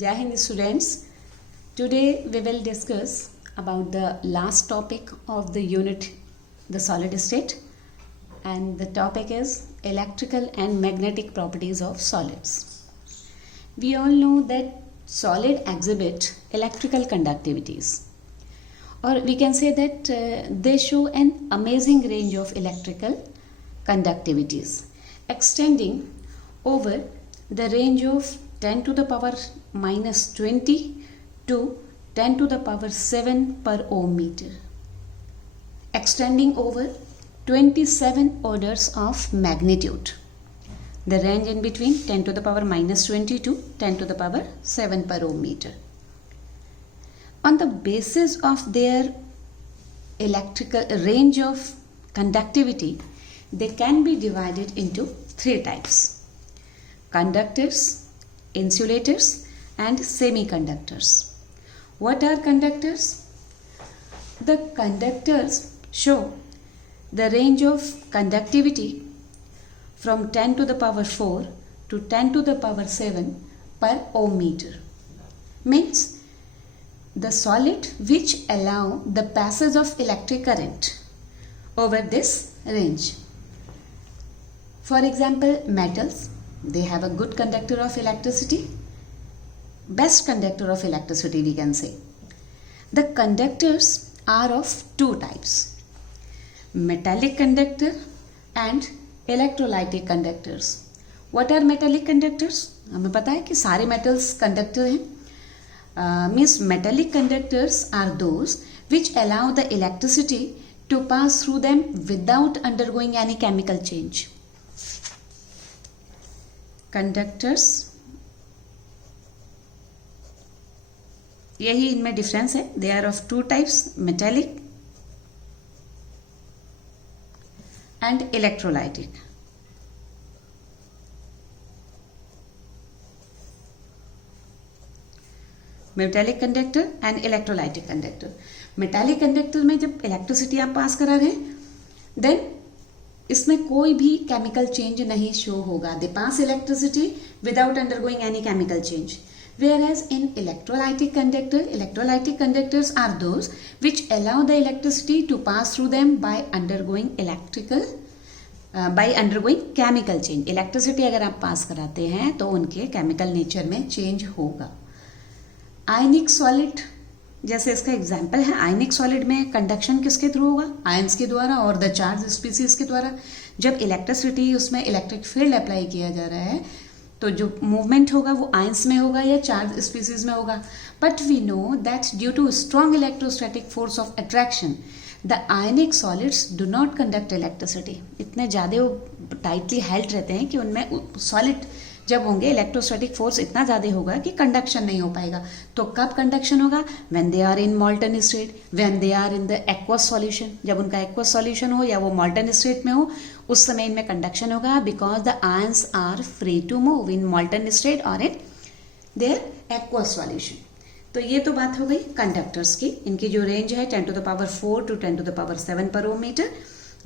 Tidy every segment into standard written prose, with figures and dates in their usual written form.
Jai Hind students. Today we will discuss about the last topic of the unit, the solid state, and the topic is electrical and magnetic properties of solids. We all know that solid exhibit electrical conductivities, or we can say that they show an amazing range of electrical conductivities extending over the range of 10 to the power minus 20 to 10 to the power 7 per ohm meter, extending over 27 orders of magnitude. The range in between 10 to the power minus 20 to 10 to the power 7 per ohm meter. On the basis of their electrical range of conductivity, they can be divided into three types: conductors, insulators, and semiconductors. What are conductors? The conductors show the range of conductivity from 10 to the power 4 to 10 to the power 7 per ohm meter. Means the solid which allow the passage of electric current over this range. For example, metals, they have a good conductor of electricity, best conductor of electricity we can say. The conductors are of two types: metallic conductor and electrolytic conductors. What are metallic conductors? हमें पता है कि सारे metals conductor हैं. Means metallic conductors are those which allow the electricity to pass through them without undergoing any chemical change. Conductors, यही इनमें difference है. They are of two types, metallic and electrolytic. Metallic conductor and electrolytic conductor. Metallic conductor में जब electricity आप पास करा रहे then इसमें कोई भी केमिकल चेंज नहीं शो होगा. They pass electricity without undergoing any chemical change. Whereas in electrolytic conductors are those which allow the electricity to pass through them by undergoing chemical change. Electricity अगर आप पास कराते हैं तो उनके केमिकल नेचर में change होगा. आयनिक solid, जैसे इसका एग्जाम्पल है, आयनिक सॉलिड में कंडक्शन किसके थ्रू होगा? आयंस के द्वारा और द चार्ज स्पीसीज के द्वारा. जब इलेक्ट्रिसिटी उसमें इलेक्ट्रिक फील्ड अप्लाई किया जा रहा है तो जो मूवमेंट होगा वो आयंस में होगा या चार्ज स्पीसीज में होगा. But we know that due to strong electrostatic force of attraction the ionic solids do not conduct electricity. इतने ज़्यादा वो टाइटली हेल्ड रहते हैं कि उनमें सॉलिड जब होंगे इलेक्ट्रोस्टैटिक फोर्स इतना ज़्यादा होगा कि कंडक्शन नहीं हो पाएगा. तो कब कंडक्शन होगा? When they are in molten state, when they are in the aqueous solution. जब उनका एक्वस सॉल्यूशन हो या वो मॉल्टन स्टेट में हो, उस समय इनमें कंडक्शन होगा. Because the ions are free to move in molten state और इन देयर एक्वस सॉल्यूशन. तो ये तो बात हो गई कंडक्टर्स की. इनकी जो रेंज है 10 to the power 4 to 10 to the power 7 पर ओम मीटर.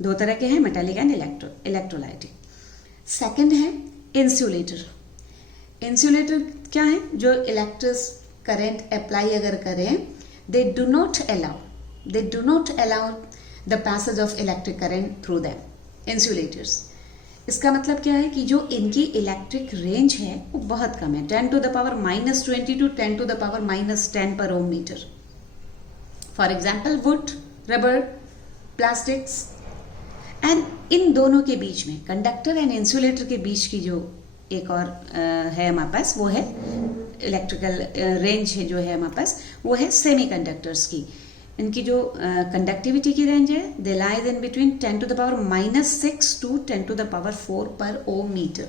दो तरह के हैं, मेटालिक एंड इलेक्ट्रोलाइटिक. सेकेंड है इंसुलेटर. इंसुलेटर क्या है? जो इलेक्ट्रिक करंट अप्लाई अगर करें, they do not allow the passage of electric current through them. Insulators, इसका मतलब क्या है कि जो इनकी इलेक्ट्रिक रेंज है वो बहुत कम है. 10 to the power minus 20 to 10 to the power minus 10 पर ohm metre. For example wood, rubber, plastics. And इन दोनों के बीच में, कंडक्टर एंड इंसुलेटर के बीच की जो एक और है हमारे पास, वो है इलेक्ट्रिकल रेंज है जो है हमारे पास, वो है सेमीकंडक्टर्स की. इनकी जो कंडक्टिविटी की रेंज है, they lies in between 10 to the power minus 6 to 10 to the power 4 पर ohm metre.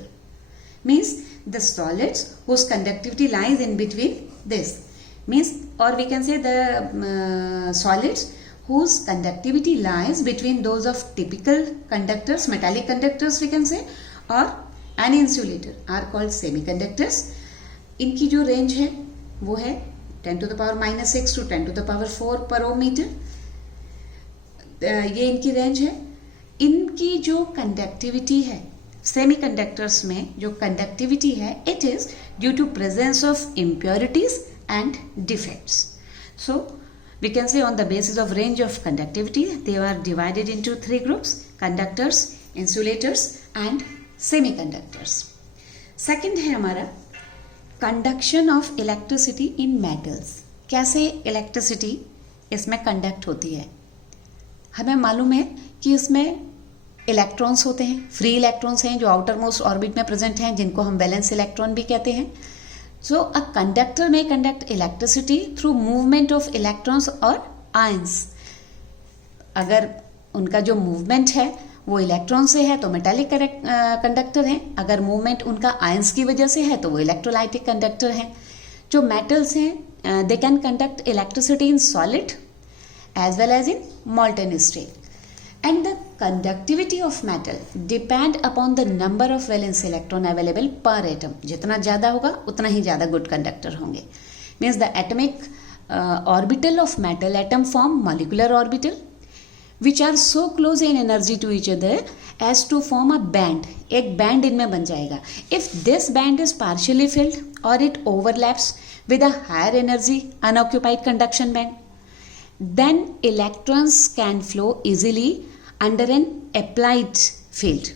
Means the solids whose conductivity lies in between this. Means, और we can say the solids whose conductivity lies between those of typical conductors, metallic conductors we can say, or an insulator are called semiconductors. इनकी जो range है वो है 10 to the power minus 6 to 10 to the power 4 पर ohm metre. ये इनकी range है. इनकी जो कंडक्टिविटी है सेमीकंडक्टर्स में जो कंडक्टिविटी है it is due to presence of impurities and defects. So we can say on the basis of range of conductivity, they are divided into three groups: conductors, insulators and semiconductors. Second है हमारा conduction of electricity in metals. कैसे electricity इसमें conduct होती है? हमें मालूम है कि इसमें इलेक्ट्रॉन्स होते हैं, फ्री इलेक्ट्रॉन्स हैं जो आउटर मोस्ट ऑर्बिट में प्रेजेंट हैं, जिनको हम वैलेंस इलेक्ट्रॉन भी कहते हैं. So a conductor may conduct electricity through movement of electrons or ions. अगर उनका जो मूवमेंट है वो इलेक्ट्रॉन से है तो मेटालिक कंडक्टर है. अगर मूवमेंट उनका आयंस की वजह से है तो वो इलेक्ट्रोलाइटिक कंडक्टर है. जो मेटल्स हैं they can conduct electricity in solid as well as in molten state. And the conductivity of metal depend upon the number of valence electron available per atom. जितना ज़्यादा होगा उतना ही ज़्यादा good conductor होंगे. Means the atomic orbital of metal atom form molecular orbital which are so close in energy to each other as to form a band. एक band इनमें बन जाएगा. If this band is partially filled or it overlaps with a higher energy unoccupied conduction band, then electrons can flow easily under an applied field,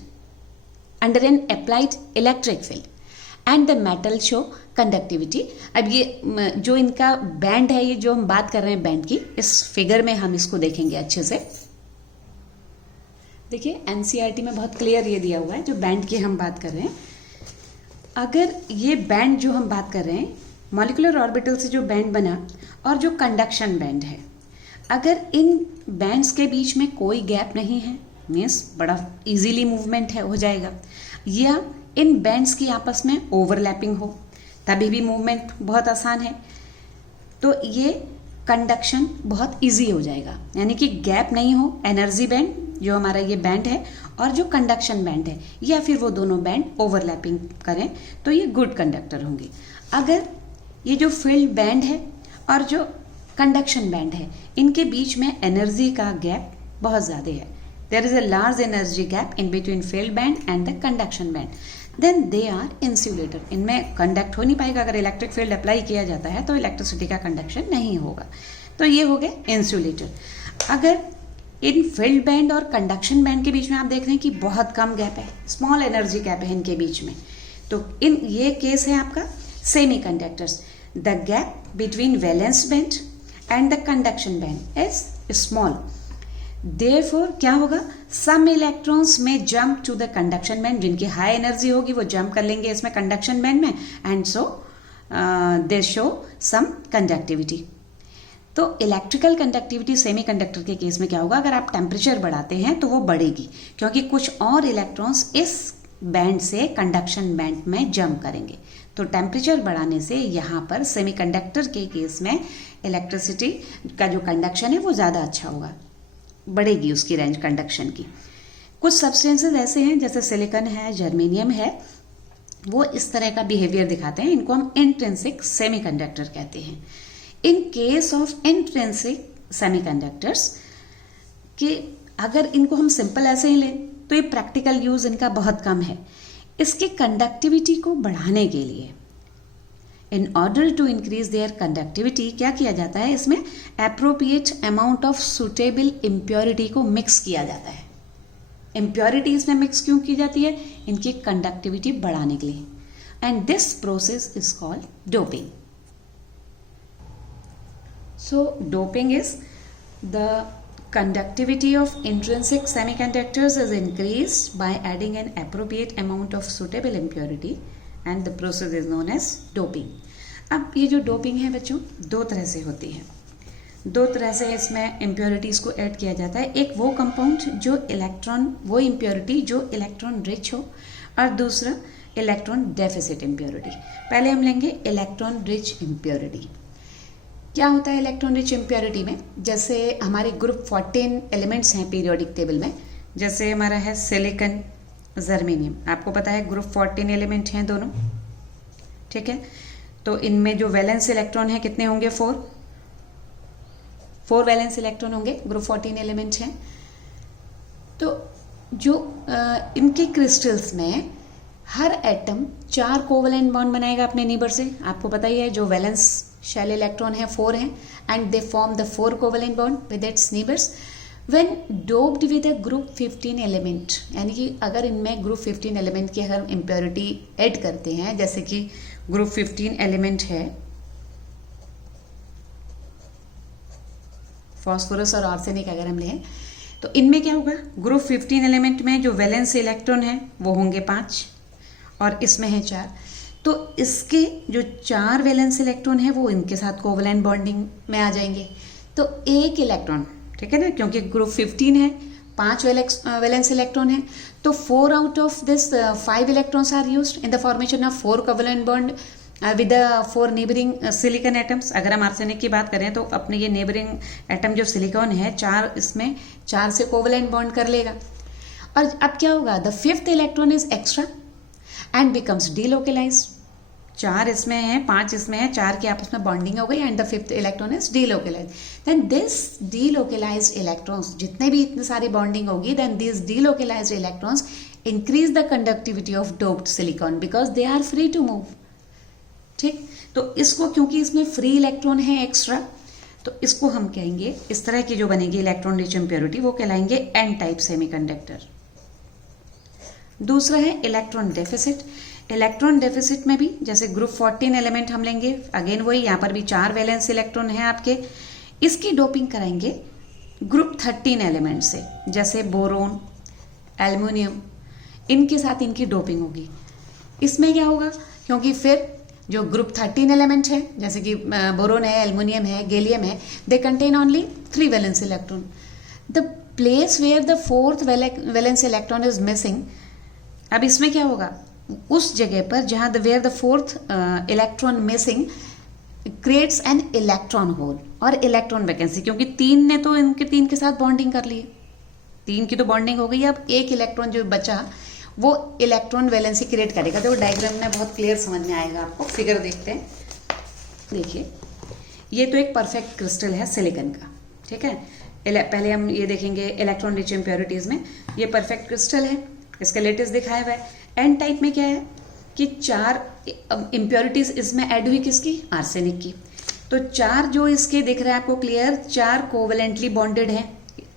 under an applied electric field, and the metal show conductivity. अब ये जो इनका band है, ये जो हम बात कर रहे हैं बैंड की, इस फिगर में हम इसको देखेंगे अच्छे से. देखिए एनसीईआरटी में बहुत क्लियर ये दिया हुआ है जो बैंड की हम बात कर रहे हैं. अगर ये बैंड जो हम बात कर रहे हैं मॉलिक्यूलर ऑर्बिटल से जो बैंड बना और जो कंडक्शन बैंड है, अगर इन बैंड्स के बीच में कोई गैप नहीं है, मीन्स बड़ा इजीली मूवमेंट है हो जाएगा, या इन बैंड्स की आपस में ओवरलैपिंग हो तभी भी मूवमेंट बहुत आसान है, तो ये कंडक्शन बहुत इजी हो जाएगा. यानी कि गैप नहीं हो, एनर्जी बैंड जो हमारा ये बैंड है और जो कंडक्शन बैंड है, या फिर वो दोनों बैंड ओवरलैपिंग करें तो ये गुड कंडक्टर होंगे. अगर ये जो फील्ड बैंड है और जो कंडक्शन बैंड है, इनके बीच में एनर्जी का गैप बहुत ज़्यादा है, there is a large energy gap in between field band and the conduction band, then they are insulator. इनमें कंडक्ट हो नहीं पाएगा. अगर इलेक्ट्रिक फील्ड अप्लाई किया जाता है तो इलेक्ट्रिसिटी का कंडक्शन नहीं होगा, तो ये हो गए इंसुलेटर. अगर इन फील्ड बैंड और कंडक्शन बैंड के बीच में आप देख रहे हैं कि बहुत कम गैप है, स्मॉल एनर्जी गैप है इनके बीच में, तो इन ये केस है आपका semi conductors. The gap between valence band and the conduction band is small. Therefore क्या होगा, some electrons may jump to the conduction band. जिनकी high energy होगी वो jump कर लेंगे इसमें conduction band में, and so they show some conductivity. तो इलेक्ट्रिकल कंडक्टिविटी सेमी कंडक्टर के केस में क्या होगा, अगर आप टेम्परेचर बढ़ाते हैं तो वो बढ़ेगी, क्योंकि कुछ और इलेक्ट्रॉन्स इस बैंड से कंडक्शन बैंड में जंप करेंगे. तो टेम्परेचर बढ़ाने से यहाँ पर सेमीकंडक्टर के केस में इलेक्ट्रिसिटी का जो कंडक्शन है वो ज़्यादा अच्छा होगा, बढ़ेगी उसकी रेंज कंडक्शन की. कुछ सब्सटेंसेस ऐसे हैं जैसे सिलिकॉन है, जर्मेनियम है, वो इस तरह का बिहेवियर दिखाते हैं. इनको हम इंट्रिंसिक सेमीकंडक्टर कहते हैं. In case of intrinsic semiconductors कि अगर इनको हम सिंपल ऐसे ही लें तो ये प्रैक्टिकल यूज इनका बहुत कम है. इसके कंडक्टिविटी को बढ़ाने के लिए, in order to increase their conductivity, क्या किया जाता है, इसमें appropriate amount of suitable impurity को मिक्स किया जाता है. इम्प्योरिटी इसमें मिक्स क्यों की जाती है, इनकी कंडक्टिविटी बढ़ाने के लिए, and this process is called doping. So doping is the conductivity of intrinsic semiconductors is increased by adding an appropriate amount of suitable impurity and the process is known as doping. अब ये जो doping है बच्चों दो तरह से होती है. दो तरह से इसमें इम्प्योरिटीज़ को ऐड किया जाता है. एक वो कंपाउंड जो इलेक्ट्रॉन, वो इम्प्योरिटी जो इलेक्ट्रॉन रिच हो, और दूसरा इलेक्ट्रॉन डेफिसिट इम्प्योरिटी. पहले हम लेंगे इलेक्ट्रॉन रिच इम्प्योरिटी. क्या होता है इलेक्ट्रॉन रिच इम्प्योरिटी में, जैसे हमारे ग्रुप 14 एलिमेंट्स हैं पीरियोडिक टेबल में, जैसे हमारा है सिलिकॉन, जर्मेनियम, आपको पता है ग्रुप 14 एलिमेंट हैं दोनों, ठीक है. तो इनमें जो वैलेंस इलेक्ट्रॉन है कितने होंगे, 4 वैलेंस इलेक्ट्रॉन होंगे, ग्रुप 14 एलिमेंट हैं. तो जो इनके क्रिस्टल्स में हर एटम 4 कोवेलेंट बॉन्ड बनाएगा अपने नीबर से, आपको पता ही है, जो वैलेंस शेल इलेक्ट्रॉन है 4 हैं, and they form the 4 covalent bond with its neighbours when doped with a group 15 element. यानी कि अगर इनमें ग्रुप 15 एलिमेंट की अगर इम्प्योरिटी ऐड करते हैं, जैसे कि ग्रुप 15 एलिमेंट है फॉस्फोरस और आर्सेनिक अगर हम लें, तो इनमें क्या होगा, ग्रुप 15 एलिमेंट में जो वैलेंस इलेक्ट्रॉन है वो होंगे 5 और इसमें है 4। तो इसके जो 4 वैलेंस इलेक्ट्रॉन है वो इनके साथ कोवेलेंट बॉन्डिंग में आ जाएंगे। तो एक इलेक्ट्रॉन, ठीक है ना, क्योंकि ग्रुप 15 है, 5 वैलेंस इलेक्ट्रॉन है, तो 4 out of this 5 electrons are used in the formation of 4 covalent bond with 4 neighbouring silicon atoms. अगर हम आर्सेनिक की बात करें तो अपने ये नेबरिंग एटम जो सिलिकॉन है 4, इसमें 4 से कोवेलेंट बॉन्ड कर लेगा। और अब क्या होगा, the 5th electron is extra and becomes delocalised. 4 इसमें है, 5 इसमें है, 4 की आपस में बॉन्डिंग हो गई and the 5th electron is delocalized. Then this delocalized electrons, जितने भी इतनी सारी बॉन्डिंग होगी, then this delocalized electrons increase the conductivity of doped silicon because they are free to move. ठीक, तो इसको, क्योंकि इसमें फ्री इलेक्ट्रॉन है एक्स्ट्रा, तो इसको हम कहेंगे, इस तरह की जो बनेगी इलेक्ट्रॉन रिच इम्प्योरिटी, वो कहलाएंगे एन टाइप सेमीकंडक्टर। दूसरा है इलेक्ट्रॉन डेफिसिट। इलेक्ट्रॉन डेफिसिट में भी जैसे ग्रुप 14 एलिमेंट हम लेंगे, अगेन वही, यहाँ पर भी 4 वैलेंस इलेक्ट्रॉन है आपके, इसकी डोपिंग कराएंगे ग्रुप 13 एलिमेंट से, जैसे बोरोन, एल्युमिनियम, इनके साथ इनकी डोपिंग होगी। इसमें क्या होगा, क्योंकि फिर जो ग्रुप 13 एलिमेंट है, जैसे कि बोरोन है, एल्युमिनियम है, गैलियम है, they contain only 3 valence electron. The place where the 4th valence electron is missing, अब इसमें क्या होगा, उस जगह पर जहां where the 4th electron missing creates an electron hole और इलेक्ट्रॉन वैकेंसी, क्योंकि 3 ने तो इनके 3 के साथ बॉन्डिंग कर ली, 3 की तो बॉन्डिंग हो गई, अब एक इलेक्ट्रॉन जो बचा वो इलेक्ट्रॉन वैलेंसी क्रिएट करेगा। तो डायग्राम में बहुत क्लियर समझ में आएगा आपको। फिगर देखते हैं, देखिए ये तो एक परफेक्ट क्रिस्टल है सिलिकॉन का, ठीक है। पहले हम ये देखेंगे इलेक्ट्रॉन रिच इम्प्योरिटीज में, ये परफेक्ट क्रिस्टल है, इसका लेटेस्ट दिखाया हुआ है। एन टाइप में क्या है कि 4 इम्प्योरिटीज इसमें ऐड हुई, किसकी, आर्सेनिक की। तो 4 जो इसके दिख रहा है आपको क्लियर, 4 कोवेलेंटली बॉन्डेड है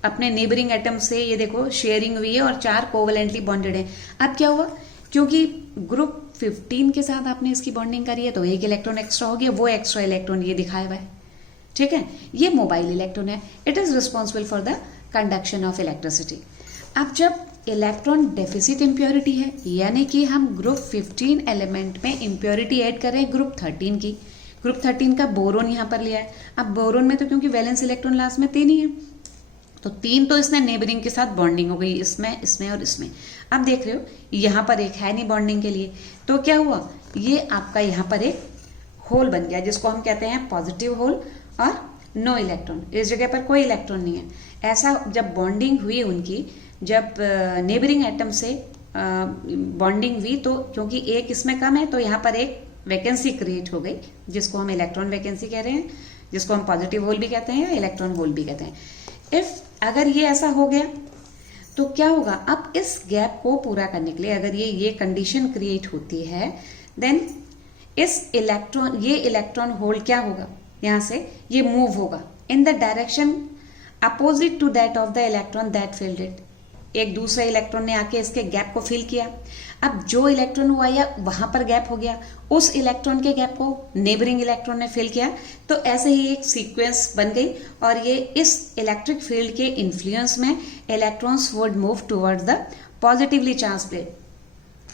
अपने नेबरिंग एटम से, ये देखो शेयरिंग हुई है और 4 कोवेलेंटली बॉन्डेड है। अब क्या हुआ, क्योंकि ग्रुप 15 के साथ आपने इसकी बॉन्डिंग करी है तो एक इलेक्ट्रॉन एक्स्ट्रा हो गया, वो एक्स्ट्रा इलेक्ट्रॉन ये दिखाया हुआ है, ठीक है। ये मोबाइल इलेक्ट्रॉन है, it is responsible for the conduction of electricity. अब जब इलेक्ट्रॉन डेफिसिट इम्प्योरिटी है, यानी कि हम ग्रुप 15 एलिमेंट में इम्प्योरिटी ऐड कर रहे हैं ग्रुप 13 की, ग्रुप 13 का बोरोन यहाँ पर लिया है। अब बोरोन में तो क्योंकि वैलेंस इलेक्ट्रॉन लास्ट में 3 ही है, तो 3 तो इसने नेबरिंग के साथ बॉन्डिंग हो गई, इसमें, इसमें और इसमें। अब देख रहे हो यहाँ पर एक है नहीं बॉन्डिंग के लिए, तो क्या हुआ, ये आपका यहाँ पर एक होल बन गया, जिसको हम कहते हैं पॉजिटिव होल और नो इलेक्ट्रॉन, इस जगह पर कोई इलेक्ट्रॉन नहीं है। ऐसा जब बॉन्डिंग हुई उनकी, जब नेबरिंग एटम से बॉन्डिंग हुई, तो क्योंकि एक इसमें कम है तो यहाँ पर एक वैकेंसी क्रिएट हो गई, जिसको हम इलेक्ट्रॉन वैकेंसी कह रहे हैं, जिसको हम पॉजिटिव होल भी कहते हैं या इलेक्ट्रॉन होल भी कहते हैं। इफ अगर ये ऐसा हो गया तो क्या होगा, अब इस गैप को पूरा करने के लिए अगर ये कंडीशन क्रिएट होती है, देन इस इलेक्ट्रॉन, ये इलेक्ट्रॉन होल क्या होगा, यहां से ये मूव होगा in the direction opposite to that of the electron that filled it. एक दूसरे इलेक्ट्रॉन ने आके इसके गैप को फिल किया, अब जो इलेक्ट्रॉन हुआ या वहां पर गैप हो गया, उस इलेक्ट्रॉन के गैप को नेबरिंग इलेक्ट्रॉन ने फिल किया, तो ऐसे ही एक सीक्वेंस बन गई और ये इस इलेक्ट्रिक फील्ड के इन्फ्लुएंस में electrons would move towards the positively charge plate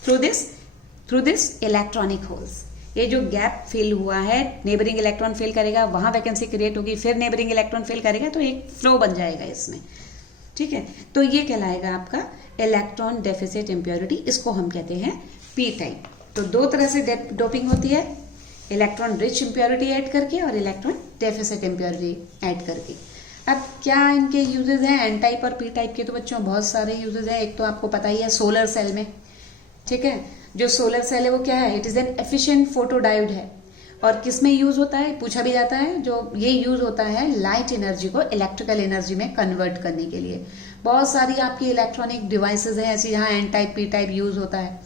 through this electronic holes. ये जो गैप फिल हुआ है, नेबरिंग इलेक्ट्रॉन फिल करेगा, वहां वैकेंसी क्रिएट होगी, फिर नेबरिंग इलेक्ट्रॉन फिल करेगा, तो एक फ्लो बन जाएगा इसमें, ठीक है। तो ये कहलाएगा आपका इलेक्ट्रॉन डेफिसिट इम्प्योरिटी, इसको हम कहते हैं पी टाइप। तो 2 तरह से डोपिंग होती है, इलेक्ट्रॉन रिच इम्प्योरिटी ऐड करके और इलेक्ट्रॉन डेफिसिट इम्प्योरिटी ऐड करके। अब क्या इनके यूजेस हैं, एन टाइप और पी टाइप के तो बच्चों बहुत सारे यूजेस हैं। एक तो आपको पता ही है सोलर सेल में, ठीक है, जो सोलर सेल है वो क्या है, it is an efficient photodiode है। और किस में यूज होता है, पूछा भी जाता है, जो ये यूज होता है लाइट एनर्जी को इलेक्ट्रिकल एनर्जी में कन्वर्ट करने के लिए। बहुत सारी आपकी इलेक्ट्रॉनिक डिवाइसेस हैं ऐसी जहां N type P type use होता है।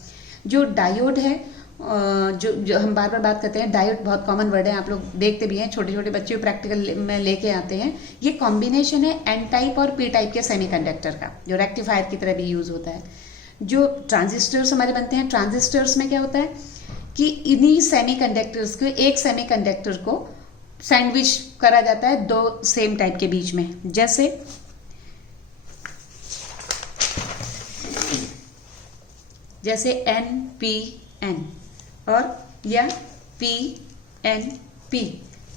जो डायोड है, जो हम बार बार बात करते हैं, डायोड बहुत कॉमन वर्ड है, आप लोग देखते भी हैं, छोटे छोटे बच्चे प्रैक्टिकल में लेके आते हैं। ये कॉम्बिनेशन है एन टाइप और पी टाइप के सेमीकंडक्टर का, जो रेक्टिफायर की तरह भी यूज होता है। जो ट्रांजिस्टर्स हमारे बनते हैं, ट्रांजिस्टर्स में क्या होता है कि इन्हीं सेमीकंडक्टर्स को, एक सेमीकंडक्टर को सैंडविच करा जाता है दो सेम टाइप के बीच में, जैसे एन पी एन और या पी एन पी।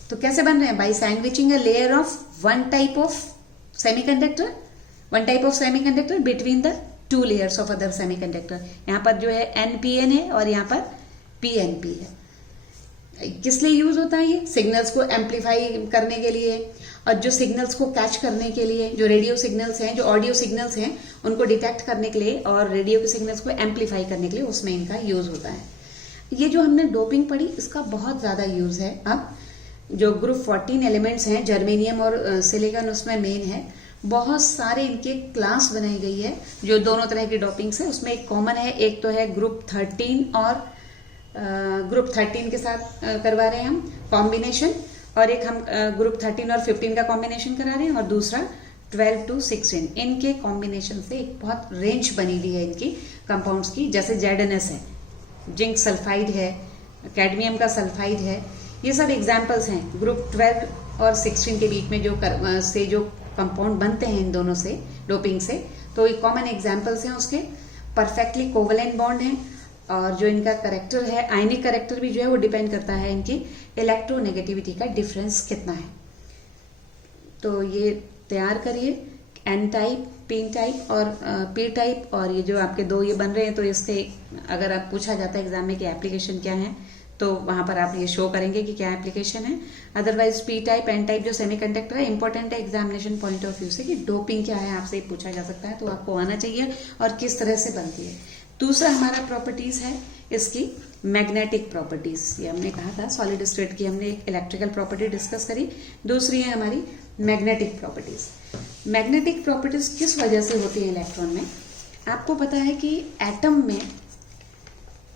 तो कैसे बन रहे हैं? By sandwiching a layer of one type of semiconductor between the two layers of other semiconductor. यहाँ पर जो है एनपीएन है और यहाँ पर पीएनपी है। किस लिए यूज होता है ये? सिग्नल्स को एम्पलीफाई करने के लिए, और जो सिग्नल्स को कैच करने के लिए, जो रेडियो सिग्नल्स हैं, जो ऑडियो सिग्नल्स हैं, उनको डिटेक्ट करने के लिए और रेडियो के सिग्नल्स को एम्पलीफाई करने के लिए उसमें इनका यूज होता है। ये जो हमने डोपिंग पढ़ी, इसका बहुत ज्यादा यूज है। अब जो ग्रुप 14 एलिमेंट्स हैं, जर्मेनियम और सिलिकॉन उसमें मेन है। बहुत सारे इनके क्लास बनाई गई है जो दोनों तरह की डोपिंग्स है। उसमें एक कॉमन है, एक तो है ग्रुप 13 और ग्रुप 13 के साथ करवा रहे हैं हम कॉम्बिनेशन, और एक हम ग्रुप 13 और 15 का कॉम्बिनेशन करा रहे हैं, और दूसरा 12 to 16। इनके कॉम्बिनेशन से एक बहुत रेंज बनी हुई है इनकी कंपाउंड्स की, जैसे ZNS है, जिंक सल्फाइड है, कैडमियम का सल्फाइड है। ये सब एग्जाम्पल्स हैं ग्रुप 12 और 16 के बीच में जो कंपाउंड बनते हैं इन दोनों से डोपिंग से। तो ये कॉमन एग्जाम्पल्स हैं उसके। परफेक्टली कोवेलेंट बॉन्ड है, और जो इनका करेक्टर है, आयनिक करेक्टर भी जो है वो डिपेंड करता है इनकी इलेक्ट्रोनेगेटिविटी का डिफरेंस कितना है। तो ये तैयार करिए, एन टाइप, पी टाइप और पी टाइप, और ये जो आपके दो ये बन रहे हैं, तो इसके अगर आप पूछा जाता है एग्जाम में कि एप्लीकेशन क्या है, तो वहां पर आप ये शो करेंगे कि क्या एप्लीकेशन है। Otherwise P type, N type जो सेमीकंडक्टर है, इंपॉर्टेंट है एग्जामिनेशन पॉइंट ऑफ व्यू से कि डोपिंग क्या है, आपसे पूछा जा सकता है, तो आपको आना चाहिए और किस तरह से बनती है। दूसरा हमारा प्रॉपर्टीज है इसकी मैग्नेटिक प्रॉपर्टीज। ये हमने कहा था सॉलिड स्टेट की हमने एक इलेक्ट्रिकल प्रॉपर्टी डिस्कस करी, दूसरी है हमारी मैग्नेटिक प्रॉपर्टीज। मैग्नेटिक प्रॉपर्टीज किस वजह से होती है इलेक्ट्रॉन में? आपको पता है कि एटम में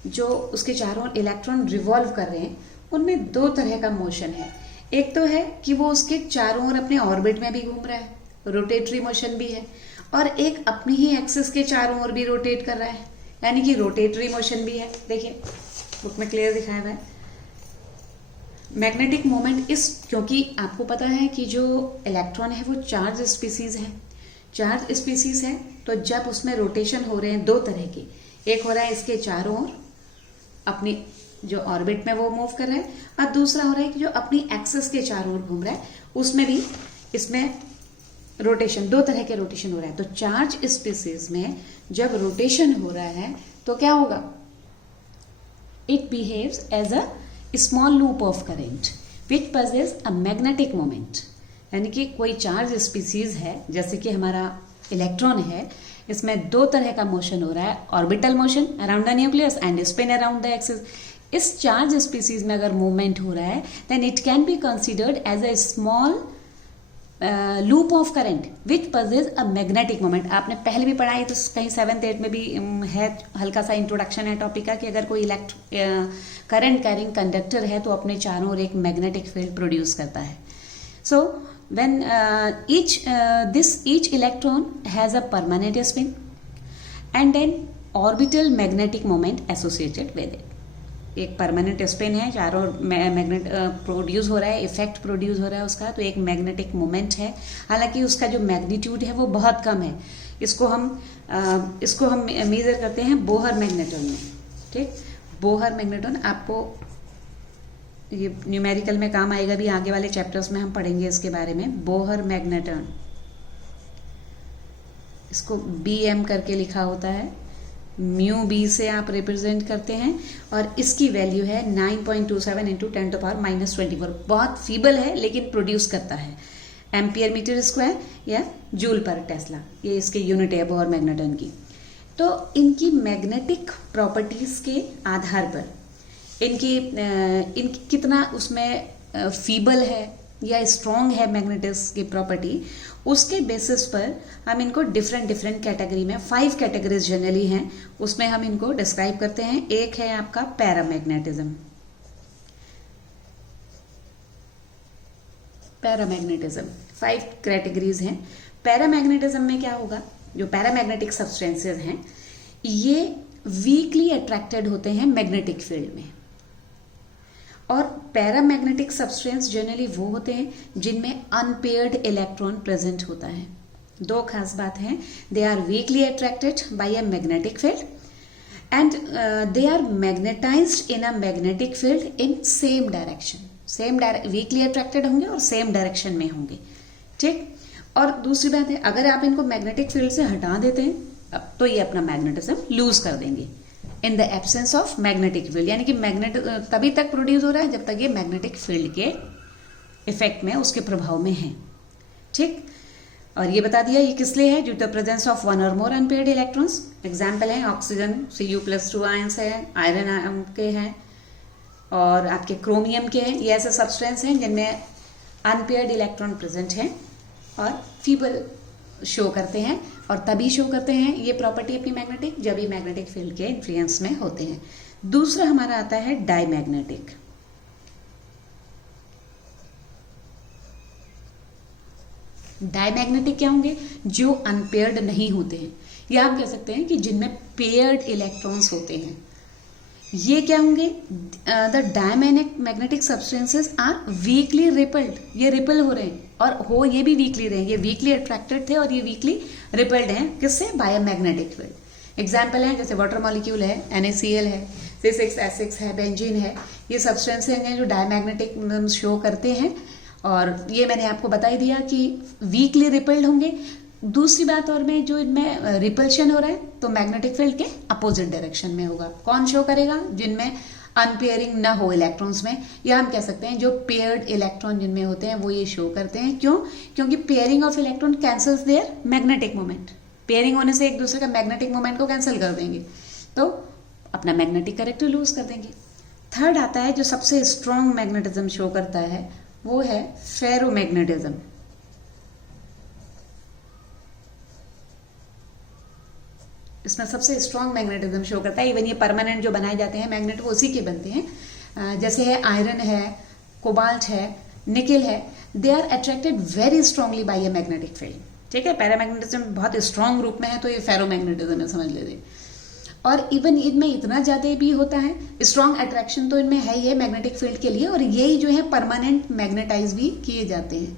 जो उसके चारों इलेक्ट्रॉन रिवॉल्व कर रहे हैं, उनमें दो तरह का मोशन है। एक तो है कि वो उसके चारों ओर अपने ऑर्बिट में भी घूम रहा है, रोटेटरी मोशन भी है, और एक अपनी ही एक्सिस के चारों ओर भी रोटेट कर रहा है, यानी कि रोटेटरी मोशन भी है। देखिए बुक में क्लियर दिखाया हुआ है। मैग्नेटिक मोमेंट क्योंकि आपको पता है कि जो इलेक्ट्रॉन है वो चार्ज स्पीसीज है, तो जब उसमें रोटेशन हो रहे हैं दो तरह के, एक हो रहा है इसके चारों ओर अपनी जो ऑर्बिट में वो मूव कर रहा है, और दूसरा हो रहा है कि जो अपनी एक्सिस के चारों ओर घूम रहा है, उसमें भी इसमें रोटेशन, दो तरह के रोटेशन हो रहा है। तो चार्ज स्पीसीज में जब रोटेशन हो रहा है तो क्या होगा? It behaves as a small loop of current which possesses a magnetic moment. यानी कि कोई चार्ज स्पीसीज है, जैसे कि हमारा इलेक्ट्रॉन है, इसमें दो तरह का मोशन हो रहा है, orbital motion around the nucleus and spin around the axis. इस चार्ज स्पीसीज में अगर मूवमेंट हो रहा है, then it can be considered as a small loop of current which possesses a magnetic moment. आपने पहले भी पढ़ा है, तो कहीं 7th 8th में भी है, हल्का सा इंट्रोडक्शन है टॉपिक का, कि अगर कोई करंट कैरिंग कंडक्टर है तो अपने चारों ओर एक मैग्नेटिक फील्ड प्रोड्यूस करता है। सो when each electron has a permanent spin and then orbital magnetic moment associated with it। एक परमानेंट स्पिन है, चारों मैग्नेट प्रोड्यूस हो रहा है, इफेक्ट प्रोड्यूस हो रहा है उसका, तो एक मैग्नेटिक मोमेंट है। हालांकि उसका जो मैग्नीट्यूड है वो बहुत कम है। इसको हम मेजर करते हैं बोहर मैग्नेट्रॉन में। ठीक, बोहर मैग्नेट्रॉन आपको ये न्यूमेरिकल में काम आएगा भी, आगे वाले चैप्टर्स में हम पढ़ेंगे इसके बारे में। बोहर मैग्नेट्रॉन, इसको BM करके लिखा होता है, म्यू बी से आप रिप्रेजेंट करते हैं, और इसकी वैल्यू है 9.27 इंटू 10⁻⁻24। बहुत फीबल है लेकिन प्रोड्यूस करता है एम्पियर मीटर स्क्वायर या जूल पर टेस्ला, ये इसके यूनिट है बोहर मैग्नेट्रॉन की। तो इनकी मैग्नेटिक प्रॉपर्टीज के आधार पर इनकी कितना उसमें फीबल है, या स्ट्रॉन्ग है मैग्नेटिज्म की प्रॉपर्टी, उसके बेसिस पर हम इनको डिफरेंट डिफरेंट कैटेगरी में 5 कैटेगरीज जनरली हैं, उसमें हम इनको डिस्क्राइब करते हैं। एक है आपका पैरामैग्नेटिज्म। पैरामैग्नेटिज्म 5 कैटेगरीज हैं। पैरामैग्नेटिज्म में क्या होगा, जो पैरामैग्नेटिक सब्सटेंसेज हैं ये वीकली अट्रैक्टेड होते हैं मैग्नेटिक फील्ड में। और पैरामैग्नेटिक सब्सटेंस जनरली वो होते हैं जिनमें अनपेयर्ड इलेक्ट्रॉन प्रेजेंट होता है। दो खास बात है, they are weakly attracted by a magnetic field and they are magnetized in a magnetic field in same direction. Weakly attracted होंगे और सेम डायरेक्शन में होंगे, ठीक। और दूसरी बात है, अगर आप इनको मैग्नेटिक फील्ड से हटा देते हैं तो ये अपना मैग्नेटिज्म लूज कर देंगे in the absence of magnetic field, यानी कि मैग्नेट तभी तक प्रोड्यूस हो रहा है जब तक ये मैग्नेटिक फील्ड के इफेक्ट में, उसके प्रभाव में है, ठीक। और ये बता दिया ये किस लिए है, due to the presence of one और मोर अनपेयर्ड इलेक्ट्रॉन्स। एग्जाम्पल है ऑक्सीजन Cu+2 आयंस है, आयरन के हैं और आपके क्रोमियम के हैं। ये ऐसे सब्सटेंस हैं जिनमें अनपेयर्ड इलेक्ट्रॉन प्रेजेंट हैं और फीबल शो करते हैं, और तभी शो करते हैं ये प्रॉपर्टी अपनी मैग्नेटिक जब ये मैग्नेटिक फील्ड के इन्फ्लुएंस में होते हैं। दूसरा हमारा आता है डायमैग्नेटिक। डायमैग्नेटिक क्या होंगे, जो अनपेयर्ड नहीं होते हैं, या हम कह सकते हैं कि जिनमें पेयर्ड इलेक्ट्रॉन्स होते हैं। ये क्या होंगे, the diamagnetic substances are weakly repelled. ये रिपल हो रहे हैं और हो ये भी वीकली रहे हैं, ये वीकली अट्रैक्टेड थे और ये वीकली रिपल्ड हैं, किससे, by a magnetic field. Example है जैसे वाटर मॉलिक्यूल है, NaCl है, C6H6 है, बेंजीन है, ये सब्सटेंसेस हैं जो डायमैग्नेटिक शो करते हैं। और ये मैंने आपको बता ही दिया कि वीकली रिपल्ड होंगे। दूसरी बात और में, जो इनमें रिपल्शन हो रहा है तो मैग्नेटिक फील्ड के अपोजिट डायरेक्शन में होगा। कौन शो करेगा, जिनमें अनपेयरिंग ना हो इलेक्ट्रॉन्स में, या हम कह सकते हैं जो पेयर्ड इलेक्ट्रॉन जिनमें होते हैं वो ये शो करते हैं। क्यों, क्योंकि pairing of electron cancels their magnetic moment. Pairing होने से एक दूसरे का मैग्नेटिक मोमेंट को कैंसिल कर देंगे, तो अपना मैग्नेटिक कैरेक्टर लूज कर देंगे। थर्ड आता है जो सबसे स्ट्रॉन्ग मैग्नेटिज्म शो करता है, वो है फेरोमैग्नेटिज्म। इसमें सबसे स्ट्रॉन्ग मैग्नेटिज्म शो करता है। इवन ये परमानेंट जो बनाए जाते हैं मैग्नेट वो उसी के बनते हैं। जैसे है आयरन है, कोबाल्ट है, निकेल है, they are attracted very strongly by a magnetic field, ठीक है। पैरामैग्नेटिज्म बहुत स्ट्रांग रूप में है तो ये फेरोमैग्नेटिज्म है, समझ लीजिए। और इवन इनमें इतना ज्यादा भी होता है, स्ट्रॉन्ग अट्रैक्शन तो इनमें है ये मैग्नेटिक फील्ड के लिए, और यही जो है परमानेंट मैग्नेटाइज भी किए जाते हैं।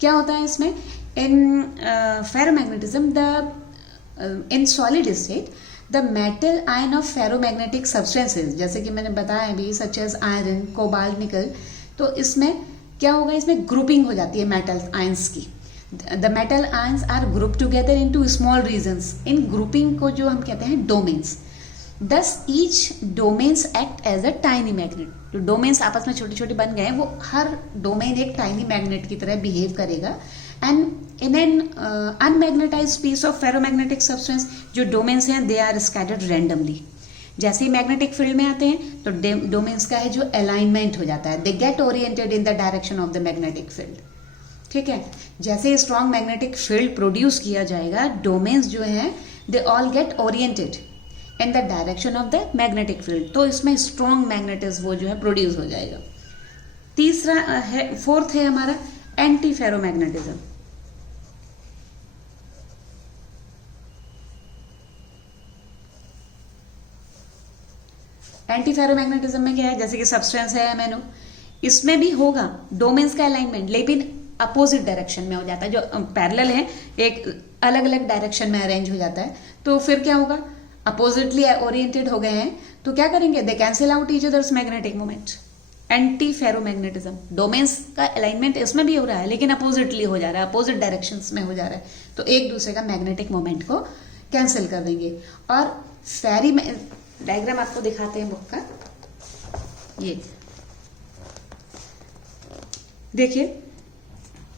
क्या होता है इसमें, in ferromagnetism the in solid state the metal ion of ferromagnetic substances, जैसे कि मैंने बताया अभी, such as iron, cobalt, nickel, तो इसमें क्या होगा, इसमें ग्रुपिंग हो जाती है मेटल आयंस की। The metal ions are grouped together into small regions. इन ग्रुपिंग को जो हम कहते हैं domains. Thus each domains act as a tiny magnet. जो डोमेन्स आपस में छोटे छोटे बन गए हैं, वो हर डोमेन एक टाइनी मैग्नेट की तरह बिहेव करेगा। And in an unmagnetized piece of ferromagnetic substance, जो डोमेन्स हैं दे आर स्कैटर्ड रैंडमली। जैसे ही मैग्नेटिक फील्ड में आते हैं तो डोमेन्स का है जो अलाइनमेंट हो जाता है, they get oriented in the direction of the magnetic field, ठीक है। जैसे ही स्ट्रॉन्ग मैग्नेटिक फील्ड प्रोड्यूस किया जाएगा, डोमेन्स जो हैं they all get oriented in the direction of the magnetic field, तो इसमें स्ट्रॉन्ग मैग्नेटिज्म वो जो है प्रोड्यूस हो जाएगा। तीसरा है, फोर्थ है हमारा एंटी फेरोमैग्नेटिज्म। एंटी फेरोमैग्नेटिज्म में क्या है, जैसे कि सब्सटेंस है MnO, इसमें भी होगा डोमेन्स का अलाइनमेंट, लेकिन अपोजिट डायरेक्शन में हो जाता है। जो पैरेलल है एक अलग अलग डायरेक्शन में अरेंज हो जाता है, तो फिर क्या होगा, अपोजिटली ओरिएंटेड हो गए हैं तो क्या करेंगे, they cancel out each others magnetic moment. Anti ferromagnetism, domains का अलाइनमेंट इसमें भी हो रहा है लेकिन अपोजिटली हो जा रहा है, अपोजिट डायरेक्शंस में हो जा रहा है, तो एक दूसरे का मैग्नेटिक मोमेंट को कैंसिल कर देंगे। और फेरी में डायग्राम आपको दिखाते हैं बुक का, ये देखिए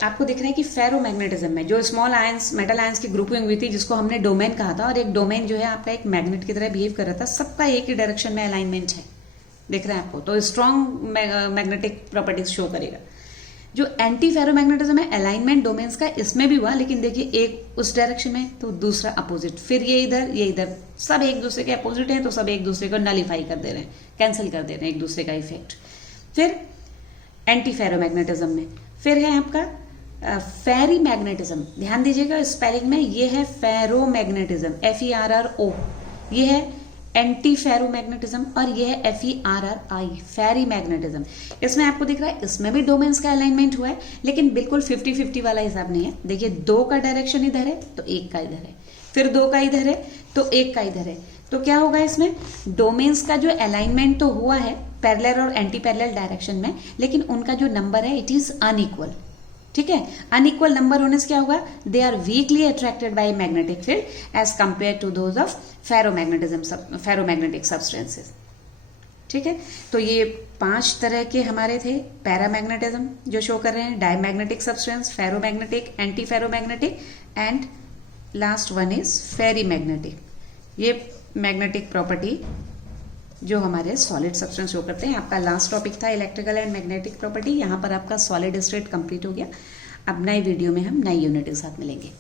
आपको दिख रहा है कि फेरोमैग्नेटिज्म में जो स्मॉल आयंस, मेटल आयंस की ग्रुपिंग हुई थी जिसको हमने डोमेन कहा था, और एक डोमेन जो है आपका एक मैग्नेट की तरह बिहेव कर रहा था, सबका एक ही डायरेक्शन में अलाइनमेंट है, दिख रहा है आपको, तो स्ट्रॉन्ग मैग्नेटिक प्रॉपर्टीज शो करेगा। जो एंटी फेरोमैग्नेटिज्म है अलाइनमेंट डोमेन्स का, इसमें भी हुआ, लेकिन देखिए एक उस डायरेक्शन में तो दूसरा अपोजिट, फिर ये इधर, सब एक दूसरे के अपोजिट है तो सब एक दूसरे को नलीफाई कर दे रहे हैं, कैंसिल कर दे रहे हैं एक दूसरे का इफेक्ट। फिर एंटी फेरोमैग्नेटिज्म में फिर है आपका फेरी मैग्नेटिज्म। ध्यान दीजिएगा स्पेलिंग में, ये है फेरोमैग्नेटिज्म FERRO, ये है एंटी फेरोमैग्नेटिज्म, और ये है FERRI फेरी मैग्नेटिज्म। इसमें आपको दिख रहा है इसमें भी डोमेन्स का अलाइनमेंट हुआ है, लेकिन बिल्कुल 50-50 वाला हिसाब नहीं है। देखिए 2 का डायरेक्शन इधर है तो 1 का इधर है, फिर 2 का इधर है तो 1 का इधर है, तो क्या होगा इसमें डोमेन्स का जो अलाइनमेंट तो हुआ है पैरेलल और एंटी पैरेलल डायरेक्शन में, लेकिन उनका जो नंबर है इट इज अनइक्वल। ठीक है, अनइक्वल नंबर होने से क्या होगा, they are weakly attracted by magnetic field as compare to those of ferromagnetic substances. ठीक है, तो ये 5 तरह के हमारे थे पैरामैग्नेटिज्म जो शो कर रहे हैं, diamagnetic substance, ferromagnetic, anti ferromagnetic and last one is ferrimagnetic. ये मैग्नेटिक प्रॉपर्टी जो हमारे सॉलिड सब्सटेंस शो करते हैं। आपका लास्ट टॉपिक था इलेक्ट्रिकल एंड मैग्नेटिक प्रॉपर्टी, यहाँ पर आपका सॉलिड स्टेट कंप्लीट हो गया। अब नई वीडियो में हम नई यूनिट के साथ मिलेंगे।